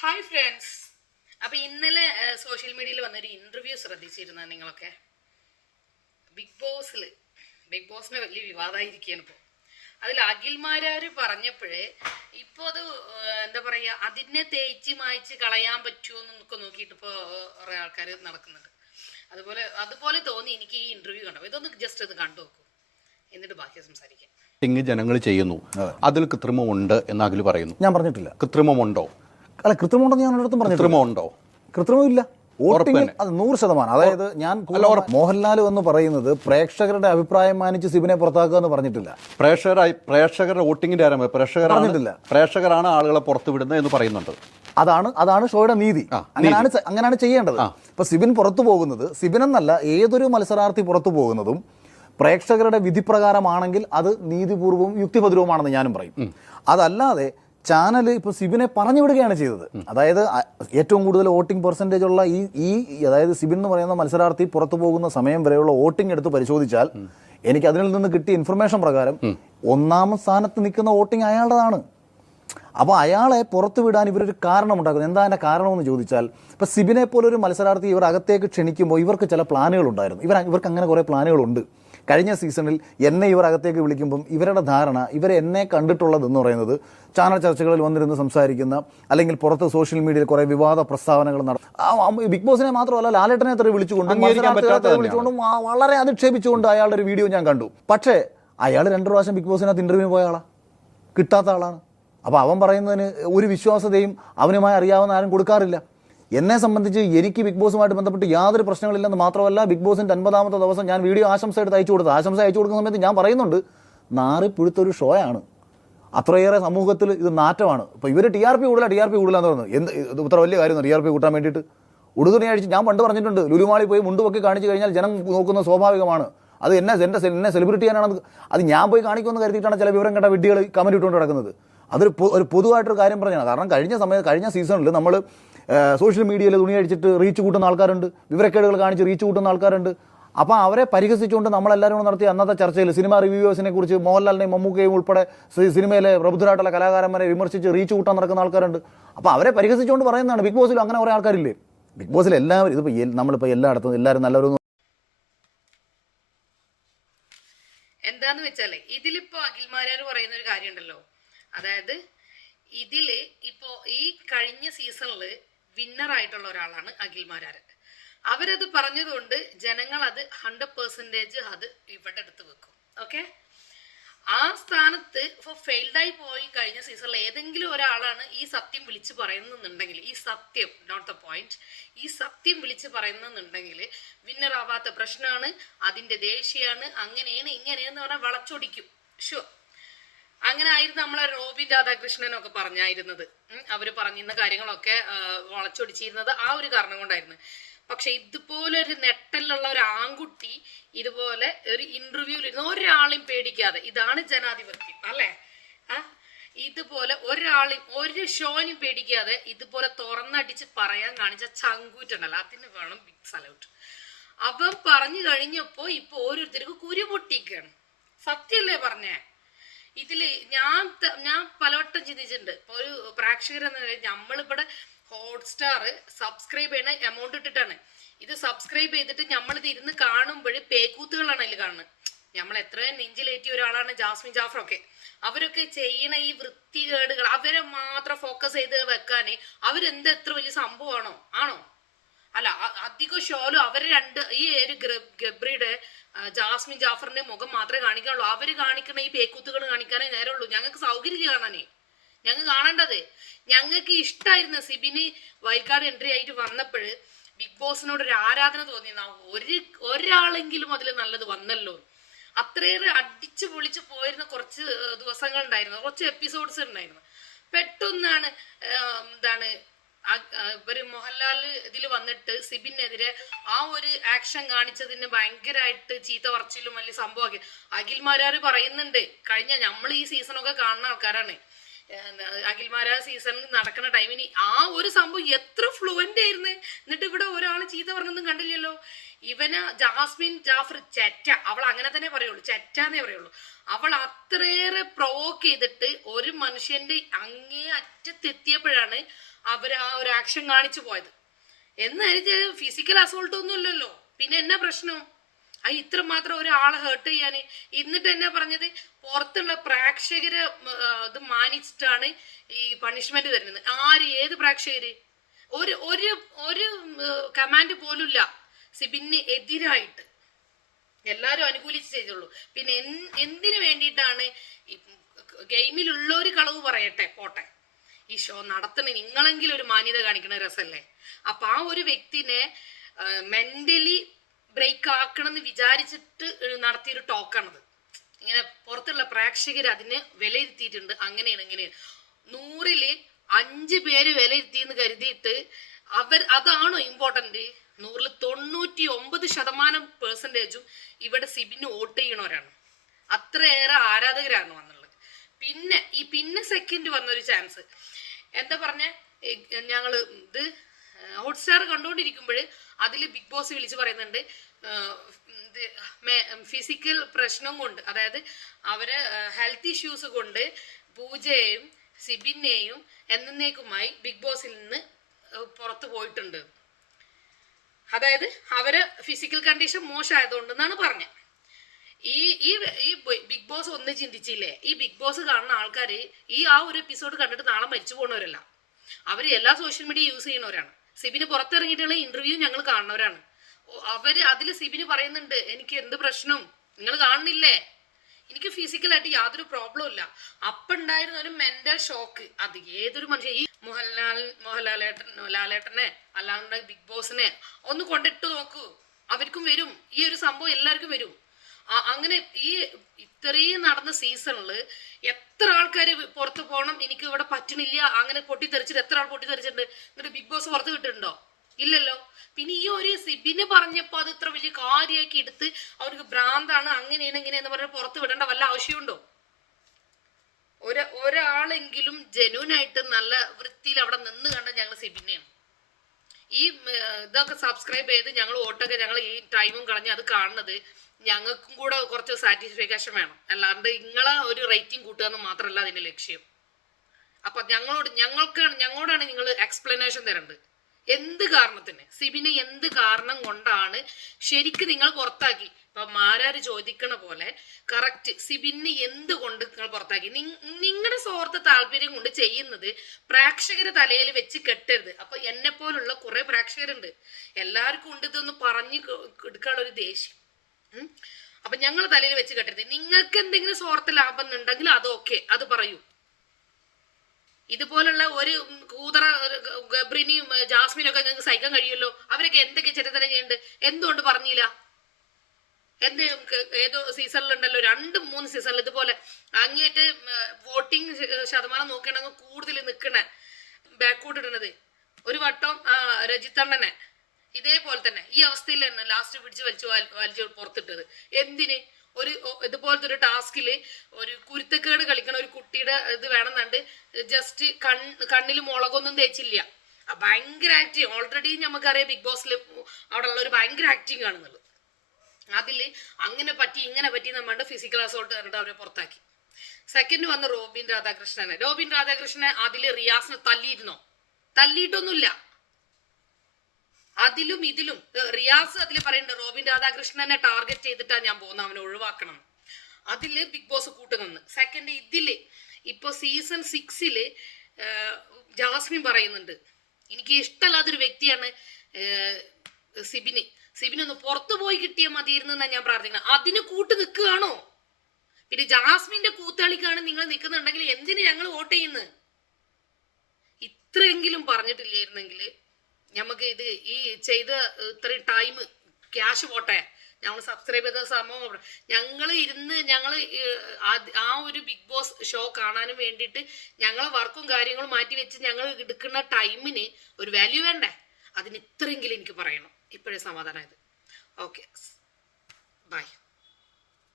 Hi friends അപ്പൊ ഇന്നലെ social മീഡിയയിൽ വന്നൊരു ഇന്റർവ്യൂ ശ്രദ്ധിച്ചിരുന്ന നിങ്ങളൊക്കെ? ബിഗ് ബോസിൽ ബിഗ് ബോസിന് വലിയ വിവാദമായിരിക്കുകയാണ് ഇപ്പോൾ അതിൽ അഖിൽമാരാര് പറഞ്ഞപ്പോഴേ ഇപ്പോൾ അത് എന്താ പറയുക അതിനെ തേച്ച് മായ്ച്ച് കളയാൻ പറ്റുമോ എന്നൊക്കെ നോക്കിയിട്ട് ഇപ്പോൾ കുറേ ആൾക്കാർ നടക്കുന്നുണ്ട്. അതുപോലെ അതുപോലെ തോന്നി എനിക്ക് ഈ ഇന്റർവ്യൂ കണ്ടു ഇതൊന്ന് ജസ്റ്റ് ഒന്ന് കണ്ടു നോക്കൂ. എന്നിട്ട് ബാക്കി സംസാരിക്കാം. ജനങ്ങൾ ചെയ്യുന്നു. അതിൽ കൃത്രിമമുണ്ട് എന്ന് അഖിൽ പറയുന്നു. ഞാൻ പറഞ്ഞിട്ടില്ല. കൃത്രിമമുണ്ടോ? അല്ല കൃത്രിമമുണ്ടെന്ന് ഞാൻ ഒരിടത്തും പറഞ്ഞു കൃത്രിമമുണ്ടോ? കൃത്രിമമില്ല. തന്നെ. അത് നൂറ് ശതമാനം. അതായത് ഞാൻ മോഹൻലാൽ എന്ന് പറയുന്നത് പ്രേക്ഷകരുടെ അഭിപ്രായം മാനിച്ച് സിബിനെ പുറത്താക്കുക എന്ന് പറഞ്ഞിട്ടില്ല. പ്രേക്ഷകരായി പ്രേക്ഷകരുടെ വോട്ടിങ്ങിന്റെ ആരംഭം പ്രേക്ഷകർ പറഞ്ഞിട്ടില്ല. പ്രേക്ഷകരാണ് ആളുകളെ പുറത്തുവിടുന്നത് എന്ന് പറയുന്നുണ്ട്. അതാണ് അതാണ് ഷോയുടെ നീതി. അങ്ങനെയാണ് അങ്ങനെയാണ് ചെയ്യേണ്ടത്. ഇപ്പൊ സിബിൻ പുറത്തു പോകുന്നത് സിബിൻ എന്നല്ല ഏതൊരു മത്സരാർത്ഥി പുറത്തു പോകുന്നതും പ്രേക്ഷകരുടെ വിധിപ്രകാരമാണെങ്കിൽ അത് നീതിപൂർവവും യുക്തിഭദ്രവുമാണെന്ന് ഞാനും പറയും. അതല്ലാതെ ചാനൽ ഇപ്പോൾ സിബിനെ പറഞ്ഞു വിടുകയാണ് ചെയ്തത് അതായത് ഏറ്റവും കൂടുതൽ വോട്ടിംഗ് പെർസെന്റേജ് ഉള്ള ഈ ഈ അതായത് സിബിൻ എന്ന് പറയുന്ന മത്സരാർത്ഥി പുറത്തു പോകുന്ന സമയം വരെയുള്ള വോട്ടിംഗ് എടുത്ത് പരിശോധിച്ചാൽ എനിക്ക് അതിൽ നിന്ന് കിട്ടിയ ഇൻഫർമേഷൻ പ്രകാരം ഒന്നാം സ്ഥാനത്ത് നിൽക്കുന്ന വോട്ടിംഗ് അയാളുടേതാണ്. അപ്പോൾ അയാളെ പുറത്തു വിടാൻ ഇവരൊരു കാരണം ഉണ്ടാക്കുന്നത് എന്താ അതിന്റെ കാരണമെന്ന് ചോദിച്ചാൽ ഇപ്പോൾ സിബിനെ പോലൊരു മത്സരാർത്ഥി ഇവർ അകത്തേക്ക് ക്ഷണിക്കുമ്പോൾ ഇവർക്ക് ചില പ്ലാനുകൾ ഉണ്ടായിരുന്നു. ഇവർ ഇവർക്ക് അങ്ങനെ കുറേ പ്ലാനുകളുണ്ട് കഴിഞ്ഞ സീസണിൽ എന്നെ ഇവർ അകത്തേക്ക് വിളിക്കുമ്പം ഇവരുടെ ധാരണ ഇവരെ എന്നെ കണ്ടിട്ടുള്ളതെന്ന് പറയുന്നത് ചാനൽ ചർച്ചകളിൽ വന്നിരുന്ന് സംസാരിക്കുന്ന അല്ലെങ്കിൽ പുറത്ത് സോഷ്യൽ മീഡിയയിൽ കുറേ വിവാദ പ്രസ്താവനകൾ നടത്തും ബിഗ് ബോസിനെ മാത്രമല്ല ലാലേട്ടനെ അത്ര വിളിച്ചുകൊണ്ടും വിളിച്ചുകൊണ്ടും വളരെ അധിക്ഷേപിച്ചുകൊണ്ട് അയാളുടെ ഒരു വീഡിയോ ഞാൻ കണ്ടു. പക്ഷേ അയാൾ രണ്ട് പ്രാവശ്യം ബിഗ് ബോസിനകത്ത് ഇന്റർവ്യൂ പോയ ആളാണ് കിട്ടാത്ത ആളാണ്. അപ്പോൾ അവൻ പറയുന്നതിന് ഒരു വിശ്വാസതയും അവനുമായി അറിയാവുന്ന ആരും കൊടുക്കാറില്ല. എന്നെ സംബന്ധിച്ച് എനിക്ക് ബിഗ് ബോസുമായിട്ട് ബന്ധപ്പെട്ട് യാതൊരു പ്രശ്നങ്ങളില്ലെന്ന് മാത്രമല്ല ബിഗ് ബോസിന്റെ അൻപതാമത്തെ ദിവസം ഞാൻ വീഡിയോ ആശംസ എടുത്ത് അയച്ചു കൊടുത്തു ആശംസ അയച്ചു കൊടുക്കുന്ന സമയത്ത് ഞാൻ പറയുന്നുണ്ട് നാറി ഷോ ആണ്. അത്രയേറെ സമൂഹത്തിൽ ഇത് നാറ്റമാണ്. ഇപ്പോൾ ഇവർ ടി ആർ പി കൂടുതല ടി ആർ പി കൂടുതലാന്ന് പറയുന്നത്. എന്ത് ഇത് ഇത്ര വലിയ കാര്യം ടി ആർ പി കൂട്ടാൻ വേണ്ടിയിട്ട്. ഉടുതുണി ഞാൻ പണ്ട് പറഞ്ഞിട്ടുണ്ട് ലുലുമാളി പോയി മുണ്ടുപൊക്കി കാണിച്ചു കഴിഞ്ഞാൽ ജനം നോക്കുന്നത് സ്വാഭാവികമാണ്. അത് എന്നെ എന്റെ എന്നെ സെലിബ്രിറ്റി ചെയ്യാനാണ് അത് ഞാൻ പോയി കാണിക്കുമെന്ന് കരുതിയിട്ടാണ് ചില വിവരം കേട്ട വിഡ്ഢികൾ കമന്റ് ഇട്ടുകൊണ്ട് നടക്കുന്നത്. അതൊരു ഒരു പൊതുവായിട്ടൊരു കാര്യം പറഞ്ഞാണ്. കാരണം കഴിഞ്ഞ സമയത്ത് കഴിഞ്ഞ സീസണിൽ നമ്മൾ സോഷ്യൽ മീഡിയയിൽ തുണി അടിച്ചിട്ട് റീച്ച് കൂട്ടുന്ന ആൾക്കാരുണ്ട്. വിവരക്കേടുകൾ കാണിച്ച് റീച്ച് കൂട്ടുന്ന ആൾക്കാരുണ്ട്. അപ്പോൾ അവരെ പരിഹസിച്ചുകൊണ്ട് നമ്മളെല്ലാവരും കൂടെ നടത്തിയ അന്നത്തെ ചർച്ചയിൽ സിനിമ റിവ്യൂവേഴ്സിനെ കുറിച്ച് മോഹൻലാലിനെയും മമ്മൂക്കയും ഉൾപ്പെടെ സിനിമയിലെ പ്രബുദ്ധരായിട്ടുള്ള കലാകാരന്മാരെ വിമർശിച്ച് റീച്ച് കൂട്ടാൻ നടക്കുന്ന ആൾക്കാരുണ്ട്. അപ്പോൾ അവരെ പരിഹസിച്ചുകൊണ്ട് പറയുന്നതാണ്. ബിഗ് ബോസിൽ അങ്ങനെ കുറേ ആൾക്കാരില്ലേ? ബിഗ് ബോസിൽ എല്ലാവരും ഇതിപ്പോൾ നമ്മളിപ്പോൾ എല്ലായിടത്തും എല്ലാവരും നല്ലവരും എന്താന്ന് വെച്ചാലേ ഇതിലിപ്പോ അഖിൽമാരാർ പറയുന്ന ഒരു കാര്യമുണ്ടല്ലോ. അതായത് ഇതിൽ ഇപ്പോ ഈ കഴിഞ്ഞ സീസണിൽ വിന്നർ ആയിട്ടുള്ള ഒരാളാണ് അഖിൽമാരാർ അവരത് പറഞ്ഞതുകൊണ്ട് ജനങ്ങൾ അത് ഹൺഡ്രഡ് പെർസെന്റേജ് അത് ഇവിടെ എടുത്ത് വെക്കും. ഓക്കെ ആ സ്ഥാനത്ത് ഇപ്പോൾ ഫെയിൽഡായി പോയി കഴിഞ്ഞ സീസണിൽ ഏതെങ്കിലും ഒരാളാണ് ഈ സത്യം വിളിച്ച് പറയുന്നുണ്ടെങ്കിൽ ഈ സത്യം നോട്ട് ദ പോയിന്റ് ഈ സത്യം വിളിച്ച് പറയുന്നുണ്ടെങ്കിൽ വിന്നർ ആവാത്ത പ്രശ്നമാണ് അതിന്റെ ദേഷ്യമാണ് അങ്ങനെയാണ് ഇങ്ങനെയെന്ന് പറഞ്ഞാൽ വളച്ചൊടിക്കും. ഷുവർ അങ്ങനെ ആയിരുന്നു നമ്മളെ റോബിൻ രാധാകൃഷ്ണനൊക്കെ പറഞ്ഞായിരുന്നത്. അവർ പറഞ്ഞിരുന്ന കാര്യങ്ങളൊക്കെ വളച്ചൊടിച്ചിരുന്നത് ആ ഒരു കാരണം കൊണ്ടായിരുന്നു. പക്ഷെ ഇതുപോലെ ഒരു നെട്ടലുള്ള ഒരു ആൺകുട്ടി ഇതുപോലെ ഒരു ഇന്റർവ്യൂവിൽ ഇരുന്ന് ഒരാളെയും പേടിക്കാതെ ഇതാണ് ജനാധിപത്യം അല്ലേ? ആ ഇതുപോലെ ഒരാളെയും ഒരു ഷോനും പേടിക്കാതെ ഇതുപോലെ തുറന്നടിച്ച് പറയാൻ കാണിച്ച ചങ്കൂറ്റുണ്ടല്ലോ അതിന് വേണം ബിഗ് സലൂട്ട് അപ്പം പറഞ്ഞു കഴിഞ്ഞപ്പോ ഇപ്പൊ ഓരോരുത്തർക്ക് കുരു പൊട്ടിക്കാണ്. സത്യല്ലേ പറഞ്ഞേ? ഇതിൽ ഞാൻ ഞാൻ പലവട്ടം ചിന്തിച്ചിട്ടുണ്ട്. ഇപ്പൊ ഒരു പ്രേക്ഷകർ എന്ന് നിലയിൽ നമ്മളിവിടെ ഹോട്ട്സ്റ്റാർ സബ്സ്ക്രൈബ് ചെയ്യണ എമൗണ്ട് ഇട്ടിട്ടാണ്. ഇത് സബ്സ്ക്രൈബ് ചെയ്തിട്ട് നമ്മളിത് ഇരുന്ന് കാണുമ്പോൾ പേക്കൂത്തുകളാണ് അതിൽ കാണുന്നത്. നമ്മൾ എത്രയും നെഞ്ചിലേറ്റിയ ഒരാളാണ് ജാസ്മിൻ ജാഫർ ഒക്കെ അവരൊക്കെ ചെയ്യണ ഈ വൃത്തികേടുകൾ അവരെ മാത്രം ഫോക്കസ് ചെയ്ത് വെക്കാൻ അവരെന്ത് എത്ര വലിയ സംഭവമാണോ? ആണോ? അല്ല അധികം ഷോലും അവർ രണ്ട് ഈ ഒരു ഗബ്രിയുടെ ജാസ്മിൻ ജാഫറിന്റെ മുഖം മാത്രമേ കാണിക്കാനുള്ളൂ. അവർ കാണിക്കുന്ന ഈ പേക്കൂത്തുകൾ കാണിക്കാനേ നേരമുള്ളൂ. ഞങ്ങൾക്ക് സൗകര്യം കാണാനേ. ഞങ്ങൾ കാണേണ്ടത്. ഞങ്ങൾക്ക് ഇഷ്ടമായിരുന്നു സിബിന് വൈകാട് എൻട്രി ആയിട്ട് വന്നപ്പോൾ ബിഗ് ബോസിനോട് ഒരു ആരാധന തോന്നി ഒരു ഒരാളെങ്കിലും അതിൽ നല്ലത് വന്നല്ലോ. അത്രയേറെ അടിച്ചു പൊളിച്ച് പോയിരുന്ന കുറച്ച് ദിവസങ്ങൾ ഉണ്ടായിരുന്നു കുറച്ച് എപ്പിസോഡ്സ് ഉണ്ടായിരുന്നു. പെട്ടെന്നാണ് എന്താണ് ഇവർ മോഹൻലാൽ ഇതിൽ വന്നിട്ട് സിബിനെതിരെ ആ ഒരു ആക്ഷൻ കാണിച്ചതിന് ഭയങ്കരമായിട്ട് ചീത്ത പറച്ചിലും വലിയ സംഭവമൊക്കെ. അഖിൽമാരാർ പറയുന്നുണ്ട് കഴിഞ്ഞ നമ്മൾ ഈ സീസണൊക്കെ കാണുന്ന ആൾക്കാരാണ്. അഖിൽമാരാ സീസൺ നടക്കുന്ന ടൈമിന് ആ ഒരു സംഭവം എത്ര ഫ്ലുവന്റ് ആയിരുന്നു. എന്നിട്ട് ഇവിടെ ഒരാൾ ചീത്ത പറഞ്ഞൊന്നും കണ്ടില്ലല്ലോ. ഇവന് ജാസ്മിൻ ജാഫർ ചെറ്റ അവൾ അങ്ങനെ തന്നെ പറയുള്ളൂ ചെറ്റ എന്നേ പറയുള്ളൂ. അവൾ അത്രയേറെ പ്രൊവോക്ക് ചെയ്തിട്ട് ഒരു മനുഷ്യന്റെ അങ്ങേ അറ്റത്തെത്തിയപ്പോഴാണ് അവർ ആ ഒരു ആക്ഷൻ കാണിച്ചു പോയത്. എന്നാലും ഫിസിക്കൽ അസോൾട്ട് ഒന്നും ഇല്ലല്ലോ. പിന്നെ എന്നാ പ്രശ്നം? ആ ഇത്ര മാത്രം ഒരാളെ ഹേർട്ട് ചെയ്യാന് എന്നിട്ട് എന്നാ പറഞ്ഞത്? പുറത്തുള്ള പ്രേക്ഷകരെ ഇത് മാനിച്ചിട്ടാണ് ഈ പണിഷ്മെന്റ് തരുന്നത്. ആര്? ഏത് പ്രേക്ഷകര്? ഒരു ഒരു ഒരു കമാൻഡ് പോലുമില്ല. സിബിന് എതിരായിട്ട്. എല്ലാവരും അനുകൂലിച്ച് ചെയ്തുള്ളൂ. പിന്നെ എന്തിനു വേണ്ടിയിട്ടാണ് ഗെയിമിലുള്ളൊരു കളവ് പറയട്ടെ പോട്ടെ. ഈ ഷോ നടത്തണ നിങ്ങളെങ്കിലും ഒരു മാന്യത കാണിക്കണ രസല്ലേ അപ്പൊ ആ ഒരു വ്യക്തിനെ മെന്റലി ബ്രേക്ക് ആക്കണം എന്ന് വിചാരിച്ചിട്ട് നടത്തിയൊരു ടോക്കാണത് ഇങ്ങനെ പുറത്തുള്ള പ്രേക്ഷകർ അതിനെ വിലയിരുത്തിയിട്ടുണ്ട്. അങ്ങനെയാണ് ഇങ്ങനെയാണ്. നൂറിൽ അഞ്ച് പേര് വിലയിരുത്തിയെന്ന് കരുതിയിട്ട് അവർ അതാണോ ഇമ്പോർട്ടന്റ് നൂറിൽ തൊണ്ണൂറ്റി ഒമ്പത് ശതമാനം പേഴ്സന്റേജും ഇവിടെ സിബിന് വോട്ട് ചെയ്യണവരാണ്. അത്രയേറെ ആരാധകരാണ് വന്നുള്ളത് പിന്നെ ഈ പിന്നെ സെക്കൻഡ് വന്നൊരു ചാൻസ് എന്താ പറഞ്ഞ? ഞങ്ങൾ ഇത് ഹോട്ട്സ്റ്റാർ കണ്ടുകൊണ്ടിരിക്കുമ്പോൾ അതിൽ ബിഗ് ബോസ് വിളിച്ച് പറയുന്നുണ്ട് ഫിസിക്കൽ പ്രശ്നം കൊണ്ട് അതായത് അവരെ ഹെൽത്ത് ഇഷ്യൂസ് കൊണ്ട് പൂജയെയും സിബിനെയും എന്നേക്കുമായി ബിഗ് ബോസിൽ നിന്ന് പുറത്തു പോയിട്ടുണ്ട്. അതായത് അവർ ഫിസിക്കൽ കണ്ടീഷൻ മോശമായതുകൊണ്ടെന്നാണ് പറഞ്ഞത് ഈ ഈ ഈ ബിഗ് ബോസ് ഒന്ന് ചിന്തിച്ചില്ലേ? ഈ ബിഗ് ബോസ് കാണുന്ന ആൾക്കാർ ഈ ആ ഒരു എപ്പിസോഡ് കണ്ടിട്ട് നാളെ മരിച്ചു പോകുന്നവരല്ല അവർ എല്ലാ സോഷ്യൽ മീഡിയ യൂസ് ചെയ്യുന്നവരാണ്. സിബിന് പുറത്തിറങ്ങിയിട്ടുള്ള ഇന്റർവ്യൂ ഞങ്ങൾ കാണുന്നവരാണ്. അവർ അതിൽ സിബിന് പറയുന്നുണ്ട് എനിക്ക് എന്ത് പ്രശ്നം? നിങ്ങൾ കാണുന്നില്ലേ? എനിക്ക് ഫിസിക്കലായിട്ട് യാതൊരു പ്രോബ്ലം ഇല്ല. അപ്പുണ്ടായിരുന്ന ഒരു മെന്റൽ ഷോക്ക് അത് ഏതൊരു മനുഷ്യൻ ഈ മോഹൻലാൽ മോഹൻലാലേട്ടൻ ലാലേട്ടനെ അല്ലാണ്ട് ബിഗ് ബോസിനെ ഒന്ന് കൊണ്ടിട്ട് നോക്കൂ. അവർക്കും വരും. ഈ ഒരു സംഭവം എല്ലാവർക്കും വരും. അങ്ങനെ ഈ ഇത്രയും നടന്ന സീസണിൽ എത്ര ആൾക്കാർ പുറത്ത് പോകണം എനിക്ക് ഇവിടെ പറ്റണില്ല അങ്ങനെ പൊട്ടിത്തെറിച്ചിട്ട് എത്ര ആൾ പൊട്ടിത്തെറിച്ചിട്ടുണ്ട് എന്നിട്ട് ബിഗ് ബോസ് പുറത്ത് വിട്ടിട്ടുണ്ടോ? ഇല്ലല്ലോ. പിന്നെ ഈ ഒരു സിബിന് പറഞ്ഞപ്പോ അത് ഇത്ര വലിയ കാര്യമാക്കി എടുത്ത് അവർക്ക് ഭ്രാന്താണ് അങ്ങനെയാണ് ഇങ്ങനെയെന്ന് പറഞ്ഞ് പുറത്ത് വിടേണ്ട വല്ല ആവശ്യമുണ്ടോ? ഒരു ഒരാളെങ്കിലും ജനുവിനായിട്ട് നല്ല വൃത്തിയിൽ അവിടെ നിന്ന് കണ്ട ഞങ്ങൾ സിബിനെയാണ്. ഈ ഇതൊക്കെ സബ്സ്ക്രൈബ് ചെയ്ത് ഞങ്ങൾ ഓട്ടൊക്കെ ഞങ്ങൾ ഈ ടൈമും കളഞ്ഞ് അത് കാണുന്നത്. ഞങ്ങൾക്കും കൂടെ കുറച്ച് സാറ്റിസ്ഫാക്ഷൻ വേണം. അല്ലാണ്ട് നിങ്ങളെ ഒരു റേറ്റിംഗ് കൂട്ടുക എന്ന് മാത്രമല്ല അതിന്റെ ലക്ഷ്യം. അപ്പൊ ഞങ്ങളോട് ഞങ്ങൾക്കാണ് ഞങ്ങളോടാണ് നിങ്ങൾ എക്സ്പ്ലനേഷൻ തരേണ്ടത് എന്ത് കാരണത്തിന്? സിബിന് എന്ത് കാരണം കൊണ്ടാണ് ശരിക്ക് നിങ്ങൾ പുറത്താക്കി? ഇപ്പൊ മാരാര് ചോദിക്കണ പോലെ കറക്റ്റ് സിബിന് എന്ത് കൊണ്ട് നിങ്ങൾ പുറത്താക്കി? നിങ്ങളുടെ സ്വാർത്ഥ താല്പര്യം കൊണ്ട് ചെയ്യുന്നത് പ്രേക്ഷകരെ തലയിൽ വെച്ച് കെട്ടരുത്. അപ്പൊ എന്നെ പോലുള്ള കുറെ പ്രേക്ഷകരുണ്ട്. എല്ലാവർക്കും ഉണ്ട് ഇതൊന്ന് പറഞ്ഞു എടുക്കാനുള്ള ഒരു ദേഷ്യം. അപ്പൊ ഞങ്ങൾ തലയിൽ വെച്ച് കെട്ടരുത്. നിങ്ങൾക്ക് എന്തെങ്കിലും സ്വാർത്ഥ ലാഭം ഉണ്ടെങ്കിൽ അതൊക്കെ അത് പറയൂ. ഇതുപോലുള്ള ഒരു കൂതറ ജാസ്മിനൊക്കെ ഗബ്രിനെയും ജാസ്മിനും ഒക്കെ നിങ്ങൾക്ക് സഹിക്കാൻ കഴിയുമല്ലോ? അവരൊക്കെ എന്തൊക്കെ ചരിത്രം ചെയ്യുന്നുണ്ട്? എന്തുകൊണ്ട് പറഞ്ഞില്ല? എന്ത് ഏതോ സീസണിലുണ്ടല്ലോ? രണ്ട് മൂന്ന് സീസണിൽ ഇതുപോലെ അങ്ങേറ്റ് വോട്ടിംഗ് ശതമാനം നോക്കുകയാണെങ്കിൽ കൂടുതൽ നിൽക്കണ ബാക്കോട്ട് ഇടണത് ഒരു വട്ടം രജിത്തണ്ണനെ. ഇതേപോലെ തന്നെ ഈ അവസ്ഥയിൽ തന്നെ ലാസ്റ്റ് പിടിച്ച് വലിച്ചു വലിച്ചു പുറത്തിട്ടത്. എന്തിന്? ഒരു ഇതുപോലത്തെ ഒരു ടാസ്കിൽ ഒരു കുരുത്തക്കേട് കളിക്കണ ഒരു കുട്ടിയുടെ ഇത് വേണമെന്നുണ്ട് ജസ്റ്റ് കൺ കണ്ണിൽ മുളകൊന്നും തേച്ചില്ല. ഭയങ്കര ആക്ടിങ് ഓൾറെഡി നമുക്കറിയാം ബിഗ് ബോസിൽ അവിടെ ഉള്ള ഒരു ഭയങ്കര ആക്ടിങ് ആണെന്നുള്ളത്. അതിൽ അങ്ങനെ പറ്റി ഇങ്ങനെ പറ്റി നമ്മൾ ഫിസിക്കൽ അസോൾട്ട് കണ്ടിട്ട് അവരെ പുറത്താക്കി. സെക്കൻഡ് വന്ന റോബിൻ രാധാകൃഷ്ണനെ. റോബിൻ രാധാകൃഷ്ണനെ അതിൽ റിയാസിനെ തല്ലിയിരുന്നോ? തല്ലിയിട്ടൊന്നുമില്ല. അതിലും ഇതിലും റിയാസ് അതിൽ പറയുന്നുണ്ട് റോബിൻ രാധാകൃഷ്ണനെ ടാർഗറ്റ് ചെയ്തിട്ടാ ഞാൻ പോകുന്നത് അവനെ ഒഴിവാക്കണം അതിൽ ബിഗ് ബോസ് കൂട്ടുനിന്ന് സെക്കൻഡ് ഇതിൽ ഇപ്പൊ സീസൺ സിക്സിൽ ജാസ്മിൻ പറയുന്നുണ്ട് എനിക്ക് ഇഷ്ടമല്ലാത്തൊരു വ്യക്തിയാണ് സിബിന്. സിബിനൊന്ന് പുറത്തു പോയി കിട്ടിയാൽ മതിയായിരുന്നു എന്നാണ് ഞാൻ പ്രാർത്ഥിക്കുന്നത് അതിന് കൂട്ട് നിൽക്കുകയാണോ? പിന്നെ ജാസ്മിന്റെ കൂത്താളിക്കാണ് നിങ്ങൾ നിൽക്കുന്നുണ്ടെങ്കിൽ എന്തിന് ഞങ്ങൾ വോട്ട് ചെയ്യുന്നത് ഇത്രയെങ്കിലും പറഞ്ഞിട്ടില്ലായിരുന്നെങ്കിൽ നമുക്ക് ഇത് ഈ ചെയ്ത ഇത്രയും ടൈം ക്യാഷ് പോട്ടെ? ഞങ്ങൾ സബ്സ്ക്രൈബ് ചെയ്ത സംഭവം ഞങ്ങൾ ഇരുന്ന് ഞങ്ങൾ ആ ഒരു ബിഗ് ബോസ് ഷോ കാണാനും വേണ്ടിയിട്ട് ഞങ്ങൾ വർക്കും കാര്യങ്ങളും മാറ്റി വെച്ച് ഞങ്ങൾ എടുക്കുന്ന ടൈമിന് ഒരു വാല്യൂ വേണ്ടേ? അതിന് ഇത്രയെങ്കിലും എനിക്ക് പറയണം. ഇപ്പോഴേ സമാധാനമായത് ഓക്കെ ബൈ